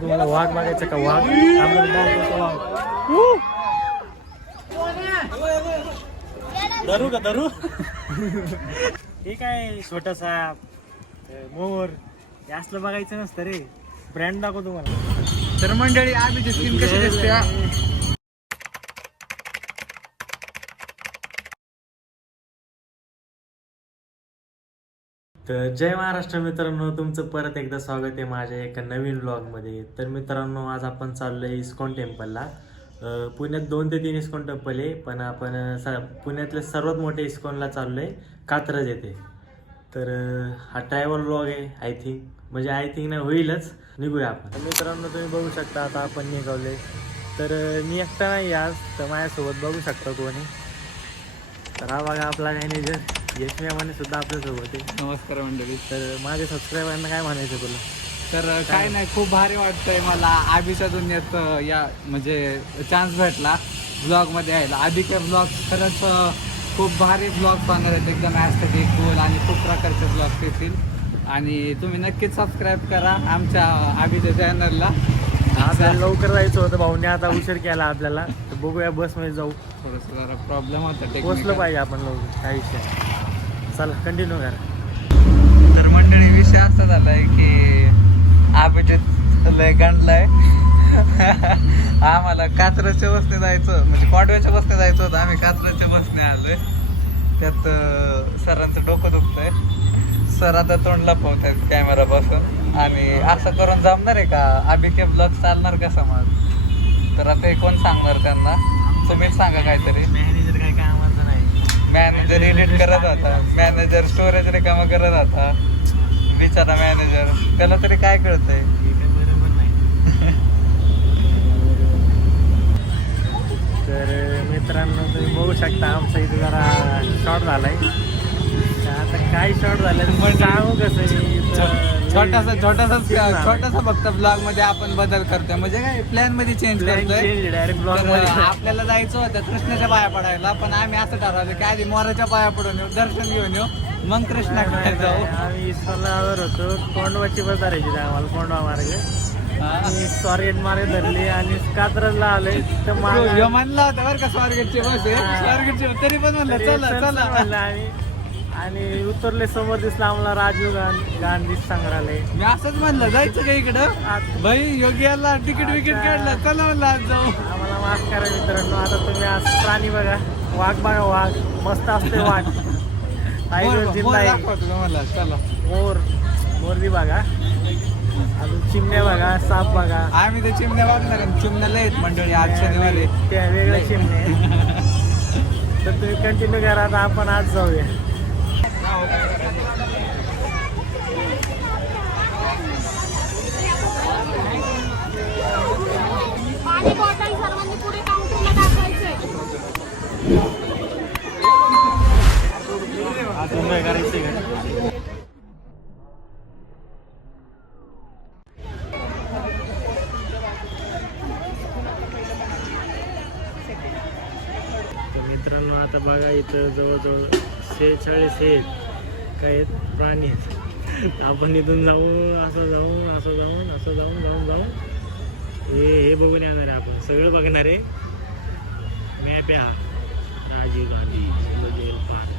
तुम्हाला वाघ बघायचा का वाघ धरू का धरू ठीक आहे. छोटासा मोर हे असलं बघायचं नसतं रे. ब्रँड दाखव तुम्हाला. तर मंडळी आम्ही स्किन कशी दिसते तर जय महाराष्ट्र मित्रांनो, तुमचं परत एकदा स्वागत आहे माझ्या एका नवीन व्लॉगमध्ये. तर मित्रांनो, आज आपण चाललो आहे इस्कॉन टेम्पलला. पुण्यात 2 ते 3 इस्कॉन टेम्पल आहे, पण आपण पुण्यातल्या सर्वात मोठ्या इस्कॉनला चाललो आहे, कात्रज येथे. तर हा ट्रॅव्हल व्लॉग आहे. आय थिंक नाही होईलच. निघूया आपण. तर मित्रांनो, तुम्ही बघू शकता आता आपण निघालो आहे. तर मी एकटा नाही आज, तर माझ्यासोबत बघू शकता कोणी. तर हा बघा आपला मॅनेजर यशम्याने सुद्धा आपल्यासोबत आहे. नमस्कार मंडळी. तर माझ्या सबस्क्रायबरना काय म्हणायचं तुला? तर काय नाही, खूप भारी वाटतंय मला आबीच्या दुनियेत या म्हणजे चान्स भेटला ब्लॉगमध्ये यायला. आबीचे ब्लॉग खरंच खूप भारी ब्लॉग बनणार आहेत, एकदम ॲस्थेटिक कूल आणि खूप प्रकारचे ब्लॉग येतील. आणि तुम्ही नक्कीच सबस्क्राईब करा आमच्या आबीच्या चॅनलला. आपल्याला लवकर जायचं होतं, भाऊने आता उशीर केला आपल्याला. तर बघूया बसमध्ये जाऊ. थोडंसं जरा प्रॉब्लेम होता, पोचलं पाहिजे आपण लवकर. काही विषय. चला कंटिन्यू करा. तर मंडळी विषय असा झालाय की अभिजित लय गंडलाय. आम्हाला कात्रजच्या बसने जायचं, म्हणजे कॉडव्याच्या बसने जायचं होतं. आम्ही कात्रजच्या बसने आलोय. त्यात सरांचं डोकं दुखतंय. सर आता तोंड लपवत आहेत कॅमेरा बसून. आणि असं करून जमणार आहे का? अभिके ब्लॉग चालणार का समाज? तर आता कोण सांगणार त्यांना? तुम्हीच सांगा काहीतरी. मॅनेजर काय कामाचं नाही. मॅनेजर एडिट करत होता, मॅनेजर स्टोरेज रिकामा करत होता. बिचारा मॅनेजर, त्याला तरी काय कळतंय? बरोबर नाही. तर मित्रांनो, तुम्ही बघू शकता आमचा इथे जरा शॉर्ट झालाय. आता काय शॉर्ट झालं पण सांगू कसं? छोटासा फक्त ब्लॉग मध्ये आपण बदल करतोय, म्हणजे काय प्लॅन मध्ये चेंज करतोय. डायरेक्ट ब्लॉग आपल्याला जायचं होतं कृष्णाच्या पाया पडायला, पण आम्ही असं ठरवलं की आधी मोराच्या पाया पडून येऊ, दर्शन घेऊन येऊ, मग कृष्णाकडे जाऊ. आम्ही इस्कॉनवर होतो. कोंडवाची बस धरायची आम्हाला, कोंडवा मार्ग. स्वारगेट मार्ग धरली आणि कात्रजला आलोय. तर म्हणला होता बरं का स्वारगेटची बस आहे, स्वारगेटची, तरी पण म्हणलं चला चला म्हणलं आम्ही. आणि उतरले, समोर दिसला आम्हाला राजीव गांधी संग्रहालय. मी असंच म्हणलं जायचं का इकडं भाई, योग्याला तिकीट विकेट काढलं, चला म्हणलं आज जाऊ. आम्हाला माफ करा मित्रांनो. आता तुम्ही आज प्राणी बघा, वाघ बघा, वाघ मस्त असते. वाघ तुम्हाला चला. मोर बी बघा, अजून चिमण्या बघा, साप बघा. आम्ही ते चिमण्या बघणार आहे. चिमण्याला येत मंडळी आज शनिवारी, त्या वेगळ्या चिमण्या. तर तुम्ही कंटिन्यू करा. आता आपण आज जाऊया. पाणी बॉटल सर्वांनी पुढे काउंटरला टाकायचंय. अजून काय करायची का? मित्रांनो, आता बघा इथं जवळजवळ 46 आहेत काय आहेत प्राणी आहेत. आपण इथून जाऊन असं जाऊन हे बघून येणार आहे. आपण सगळं बघणार आहे. मॅप आहे हा, राजीव गांधी मेमोरियल पार्क.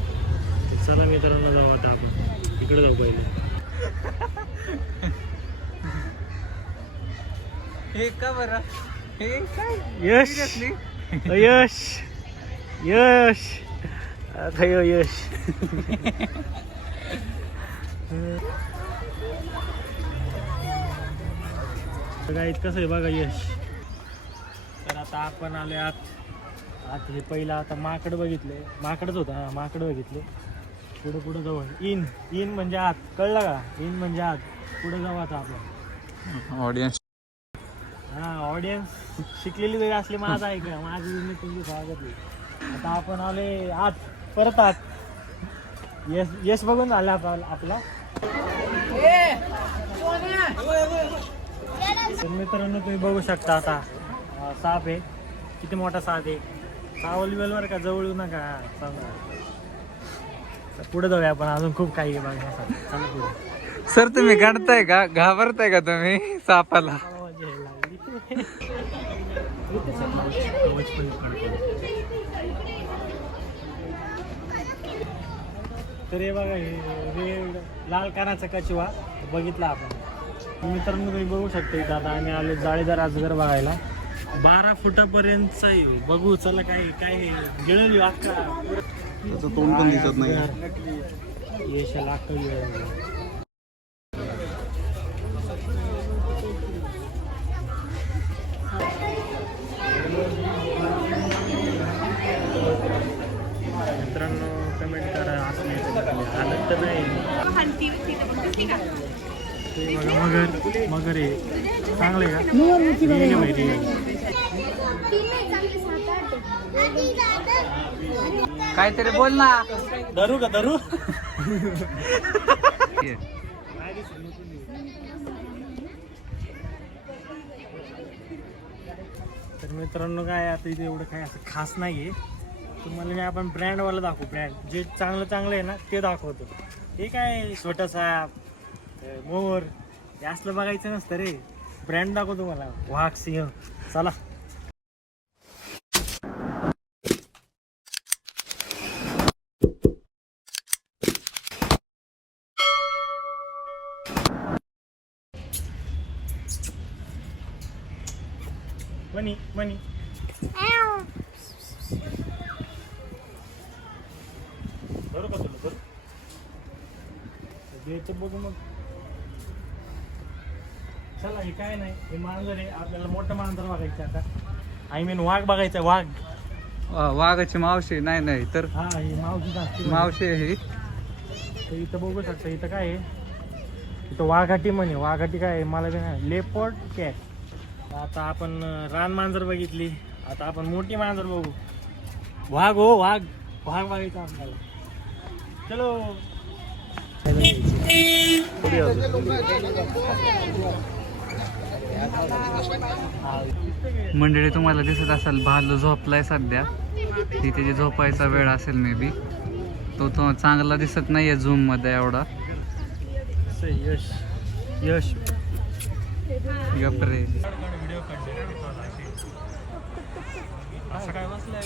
तर चला मित्रांनो, जाऊ आता आपण. इकडे जाऊ पहिले. हे का बरं? हे काय? यश यश यश आता यश. कसं आहे बघा यश. तर आता आपण आले आत हे पहिलं आता माकड बघितले. माकडच होता, माकड बघितले. पुढं जवळ इन म्हणजे आत, कळलं का? इन म्हणजे आत. पुढे जाऊ आता आपण. ऑडियन्स, हा ऑडियन्स शिकलेली वेळ असली माझा आहे का? माझी मी तुमची स्वागत आहे. आता आपण आले आत, परत आत. यश बघून आला आपला. तर मित्रांनो, तुम्ही बघू शकता आता साप आहे. किती मोठा साप आहे. सावली वेलवर का जवळ येऊ नका सांगा. पुढे जाऊया आपण, अजून खूप काही आहे बघण्यासाठी. चला पुढे. सर तुम्ही काढताय का? घाबरताय का तुम्ही सापाला? तर हे बघा हे लाल कानाचा कचवा बघितला आपण. मित्रांनो तुम्ही बघू शकता इथं आता आम्ही आलो जाळीदार अजगर बघायला. 12 फुटापर्यंतचा येऊ बघू. चला काय काय गिळली अख्खा त्याचं तोंड पण दिसत नाही. येशाला अख्खा गिळली. मित्रांनो कमेंट करा असं आलं तर नाही. ते बघा मगर मगर आहे चांगलं आहे का माहिती. काहीतरी बोल ना. धरू का धरू. तर मित्रांनो काय आता इथे एवढं काय असं खास नाही आहे. तुम्हाला मी आपण ब्रँडवाला दाखवू. ब्रँड जे चांगलं चांगलं आहे ना ते दाखवतो. हे काय छोटासा मोर हे असलं बघायचं नसतं रे. ब्रँड दाखवतो तुम्हाला. वाघ सिंह. चला मनी मनी. धरू का तुला धरू. द्यायचं बघू मग. चला हे काय नाही हे मांजर आहे. आपल्याला मोठं मांजर बघायचं आता. आय मीन वाघ बघायचा. वाघ वाघाची मावशी नाही नाही तर हा ही मावशी असते. मावशी आहे ही. तर इथं बघू शकता. इथं काय आहे इथं वाघाटी म्हणे. वाघाटी काय आहे मला बी नाही. Leopard cat. आता आपण रान मांजर बघितली. आता आपण मोठी मांजर बघू. वाघ हो वाघ. वाघ बघायचा आपल्याला. चलो मंडळी तुम्हाला दिसत असेल भालू झोपलाय सध्या. ही त्याची झोपायचा वेळ असेल मे बी. तो चांगला दिसत नाहीये झूम मध्ये एवढा. यश यश गपरे. असं काय बसलंय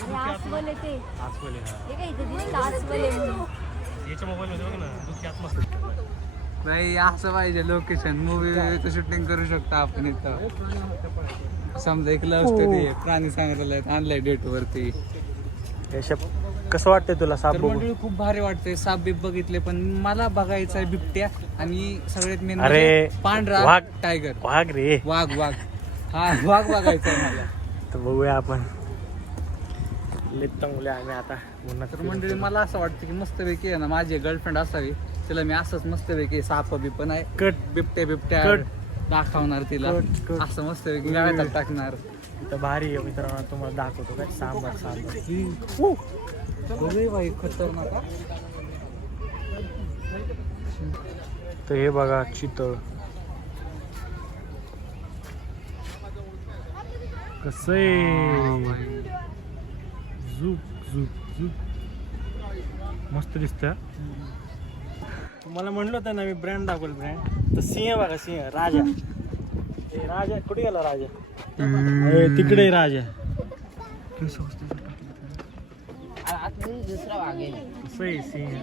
याच्या मोबाईल मध्ये बघ ना. दुःखी आत्मा. भाई असं पाहिजे लोकेशन. मूवी शूटिंग करू शकतो आपण इथं. समजा एक लव्ह स्टोरी आहे. प्राणी संग्रहालयात आणलाय डेट वरती. कसं वाटतंय तुला साप बघून? मंडळी खूप भारी वाटते. साप बीप बघितले पण मला बघायचा आहे बिबट्या आणि सगळ्यात मेन अरे, पांढरा वाघ. टायगर. वाघ रे. वाघ वाघ. हा वाघ बघायचा आहे मला. तर बघूया आपण. लिप्त मुले आम्ही आता तर मंडळी मला असं वाटतं की मस्तपैकी आहे ना माझी गर्लफ्रेंड असावी. तिला मी असंच मस्तपैकी साप बी पण आहे कट बिबट्या कट. दाखवणार तिला. कट. असं मस्तपैकी गाड्यात टाकणार. इथं भारी आहे मित्रांनो. तुम्हाला दाखवतो काय सांबार सांबार. बघूया भाई खतरनाक. तर हे बघा चितळ कसं आहे. झुक झुक झुक मस्त दिसतं. तुम्हाला म्हणलं होतं ना मी ब्रँड दाखवलं. ब्रँड तर सिंह बघा. सिंह राजा. हे राजा कुठे गेला राजा. तिकडे राजा. सिंह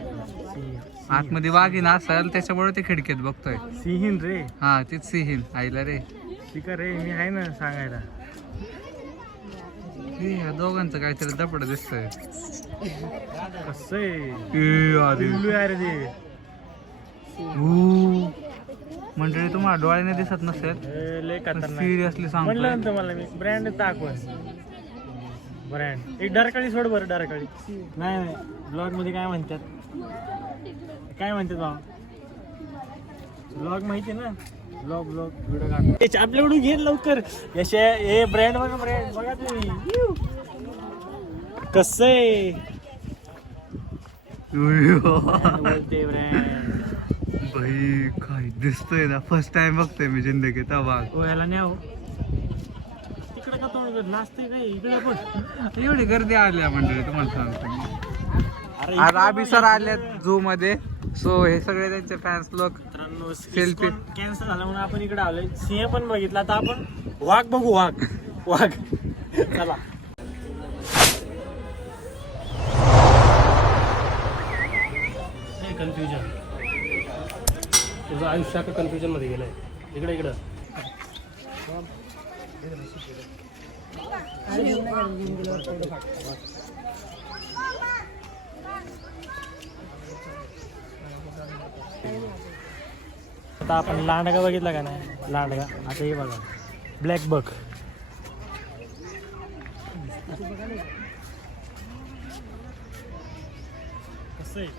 आतमध्ये वाघीण असेल त्याच्यामुळे ते खिडकीत बघतोय. सिंहीन रे. हा तीच सिंहीण आईला रे. शिका रे मी आहे ना सांगायला. ह्या दोघांचं काहीतरी दपड दिसतंय. कसं आहे पिल्लू आहे रे ते. मंडळी तुम्हाला डोळ्याने दिसत नसेल. लय खतरनाक. सिरियसली सांगतो. म्हणलं ना तुम्हाला मी ब्रँड दाखव. ब्रँड एक डरकाळी सोड बरं. डरकाळी नाही नाही. ब्लॉग मध्ये काय म्हणतात काय म्हणतात बाबा. ब्लॉग माहिती आहे ना. ब्लॉग व्हिडिओ काढ आपल्याकडून घे लवकर. यशे हे ब्रँड बघा. ब्रँड बघा तुम्ही कसं आहे. बोलते ब्रँड. भाई काय दिसतोय ना. फर्स्ट टाइम बघतोय मी जिंदगीत हा वाघ. हो याला न्याव. तिकडे का तोंड नाचते काय इकडे पण. एवढी गर्दी आल्या मंडळी तुम्हाला सांगतो. अरे आज आबी सर आल्यात झू मध्ये. सो हे सगळे त्यांचे फॅन्स लोक मित्रांनो Selfie. कॅन्सल झाला म्हणून आपण इकडे आलोय. सिंह पण बघितला आता आपण वाघ बघू. वाघ चला. कन्फ्युजन तुझं आयुष्य का कन्फ्युजन मध्ये गेलंय. इकडं आता आपण लांडगा बघितला का नाही. लांडगा आता हे बघा ब्लॅक बक.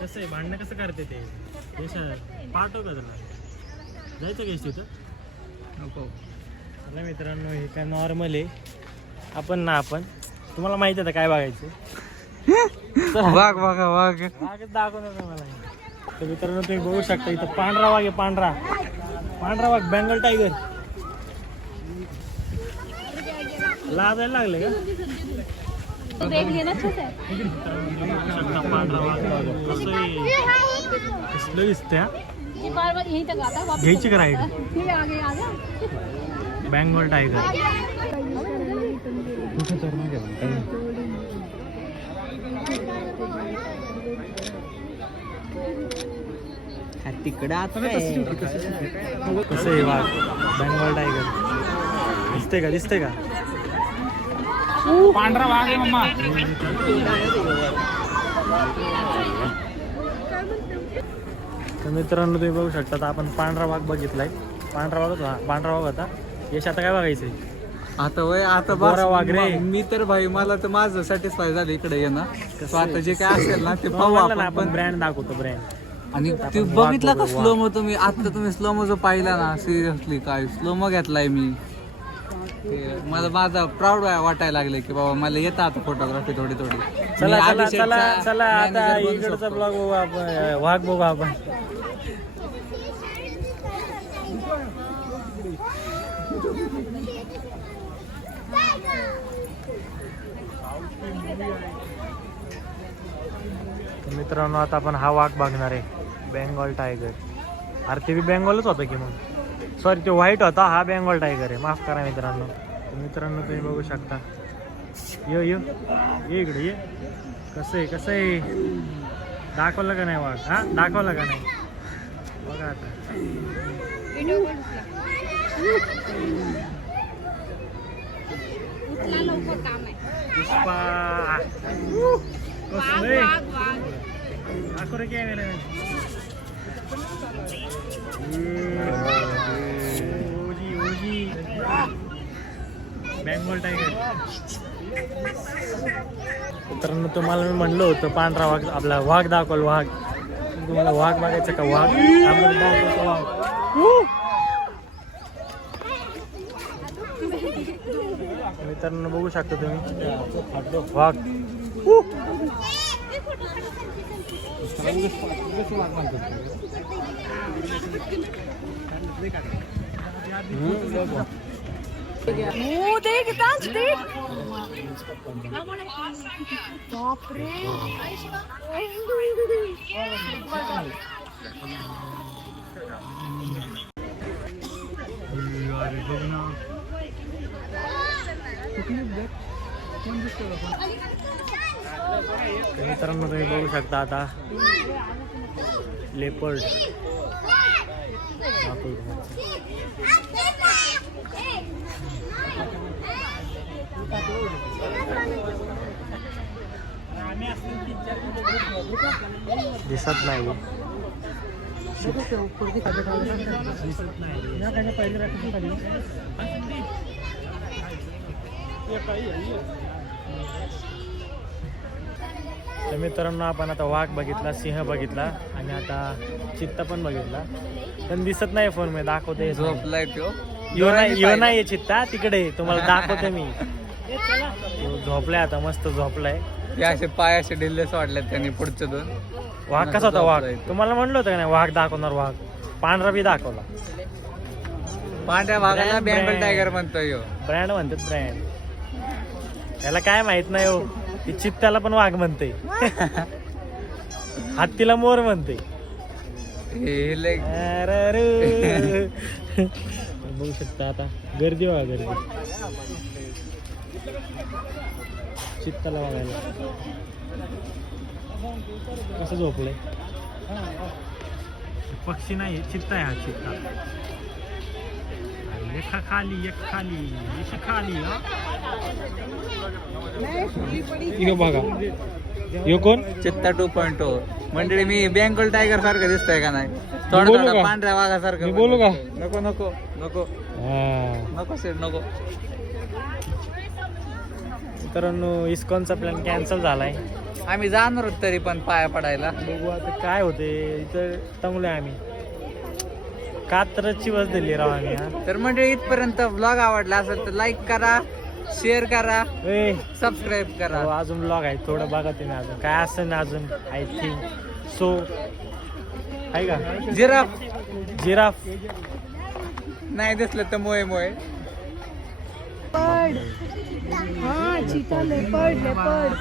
कसं आहे भांडणं कसं करते ते पाठव का तुला जायचं का तिथं. नको. चला मित्रांनो हे काय नॉर्मल आहे. आपण तुम्हाला माहिती आहे काय बघायचं. वाघ बघा वाघ. वाघच दाखव नका मला. तर मित्रांनो तुम्ही बघू शकता इथं पांढरा वाघ आहे. पांढरा वाघ बेंगल टायगर. लाजायला लागले का. देख लेना छोटा है पांढरा वाघ कसं कसलं दिसतंय हा. ये बार बार यहीं तक आता है वापस घ्यायची का राईड. फिर आगे आ गया बेंगल टायगर. तिकडे आता कसं आहे वाघ बेंगल टायगर. दिसते का पांढरा वाघ आहे मम्मा. तर मित्रांनो तुम्ही बघू शकता आता आपण पांढरा वाघ बघितलाय. पांढरा वाघ होता. यश आता काय बघायचंय. आता वय आता गोरा वाघ रे. मी तर भाई मला तर माझं सॅटिस्फाय झालं इकडे येणं. So आता जे काय असेल ना ते पाहू आपण आपण. ब्रँड दाखवतो ब्रँड. आणि ते बघितलं का स्लोमो तुम्ही. आता तुम्ही स्लोमो जो पाहिला ना सिरियसली काय स्लोमो घेतलाय मी. मला माझा प्राऊड वाटायला लागले की बाबा मला येतं आता फोटोग्राफी थोडी. चला मी चला अभिषेकचा चला चला आता manager बनू इकडचा शकतो. ब्लॉग बघू आपण. वाघ बघू आपण. तर मित्रांनो आता आपण हा वाघ बघणार आहे. Bengal tiger. अरे ते बी बेंगॉलच होता की मग. सॉरी तो व्हाईट होता. हा बेंगॉल टायगर आहे. माफ करा मित्रांनो. तर मित्रांनो तुम्ही बघू शकता. ये इकडे ये. कसं आहे दाखवलं का नाही वाघ. हा दाखवलं का नाही बघा आता. उचला लवकर काम आहे पुष्पा कसं आहे. दाखव रे कॅमेरा. ओजी बेंगॉल टायगर. मित्रांनो तुम्हाला मी म्हणलं होतं पांढरा वाघ आपला वाघ दाखवल. वाघ तुम्हाला वाघ बघायचं का. वाघ आपल्याला दाखवतो वाघ. मित्रांनो बघू शकता तुम्ही वाघ. बापरे मित्रांनो तुम्ही बघू शकता आता लेपर्ड. दिसत नाही. तर मित्रांनो आपण आता वाघ बघितला, सिंह बघितला आणि आता चित्ता पण बघितला, पण दिसत नाही फोन मध्ये. दाखवते झोपलाय तो. यो नाही चित्ता तिकडे. तुम्हाला दाखवते मी. झोपलाय आता मस्त झोपलाय. हे असे पाय असे ढिल्लेच वाढलेत त्यांनी पुढचे दोन. वाघ कसा होता वाघ. तुम्हाला म्हणलं होतं का नाही वाघ दाखवणार. वाघ पांढरा बी दाखवला. पांढऱ्या वाघाला Brand, बेंगल brand. टायगर म्हणतोय ह्यो. ब्रँड म्हणतात ब्रँड. याला काय माहित नाही हो. ती चित्त्याला पण वाघ म्हणते. हत्तीला मोर म्हणते. हे लय अरे बघू शकता आता गर्दी बघा गर्दी चित्ताला बघायला कसं झोपलंय पक्षी नाही चित्ता आहे हा चित्ता एक खाली एक खाली एक खाली हा बघा यो कोण चित्ता 2.0 मंडळी. मी बेंगॉल टायगर सारखं दिसतंय का नाही? थोडा बोलू थोडा का? पांढऱ्या वाघासारखं. मी बोलू का? नको नको नको नको सेट नको. मित्रांनो इस्कॉनचा प्लॅन कॅन्सल झालाय. आम्ही जाणार होत तरी पण पाया पडायला. बघू आता काय होते इथं तंगलोय आम्ही कात्रची बस दिली राव आम्ही हा. तर मंडळी इथपर्यंत व्लॉग आवडला असेल तर लाईक करा, शेअर करा, ए, सबस्क्राईब करा. हो, अजून ब्लॉग आहे थोडं बघा तुम्ही अजून काय असं ना अजून आय थिंक सो आहे का जिराफ जिराफ नाही दिसलं तर मोये मोये. हाँ चीता लेपर्ड लेपर्ड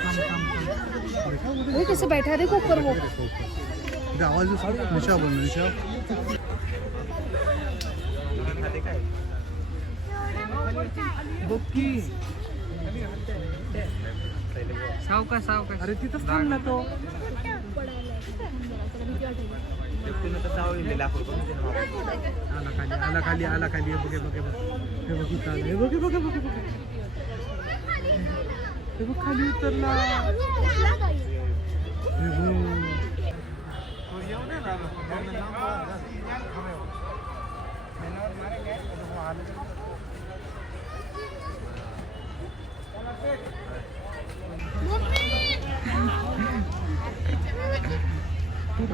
वही कैसे बैठा है देखो ऊपर वो सावकाश सावकाश. अरे तिथंच थांबला तो. आला खाली आला खाली. बघे बघे बघ खाली उतरला.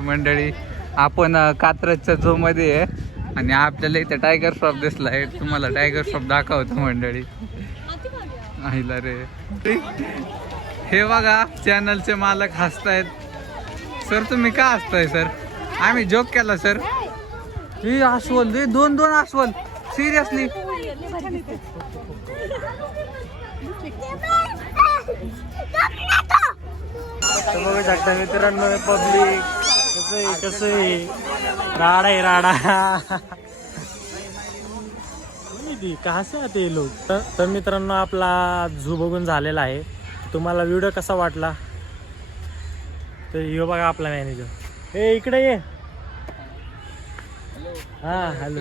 मंडळी आपण कात्रजच्या झू मध्ये आहे आणि आपल्याला इथे टायगर श्रॉफ दिसलाय. तुम्हाला टायगर श्रॉफ दाखवतो मंडळी. आईला रे हे बघा चॅनलचे मालक हसतायत. सर तुम्ही का हसताय सर? आम्ही जोक केला सर. हे अस्वल रे, दोन अस्वल सिरियसली. बघू शकता मित्रांनो पब्लिक कसं आहे राडा आहे राडा कसे आते लोक. तर मित्रांनो आपला झू बघून झालेला आहे. तुम्हाला व्हिडिओ कसा वाटला तर यो बघा आपला मॅनेजर. ए इकडे ये. हा हॅलो.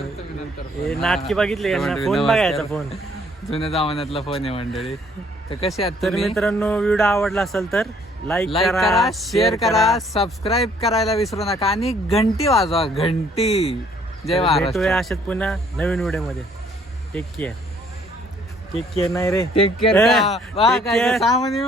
हे नाटकी बघितले फोन बघायचा फोन जुन्या जमान्यातला फोन आहे मंडळी. तर कसे आहात तर तुम्ही? मित्रांनो व्हिडिओ आवडला असेल तर लाईक करा, शेअर करा, सबस्क्राईब करायला विसरू नका आणि घंटी वाजवा घंटी. जय महाराष्ट्र. भेटूया अशाच पुन्हा नवीन व्हिडिओ मध्ये. टेक केअर नाही रे टेक केअर. Take care. सामान्य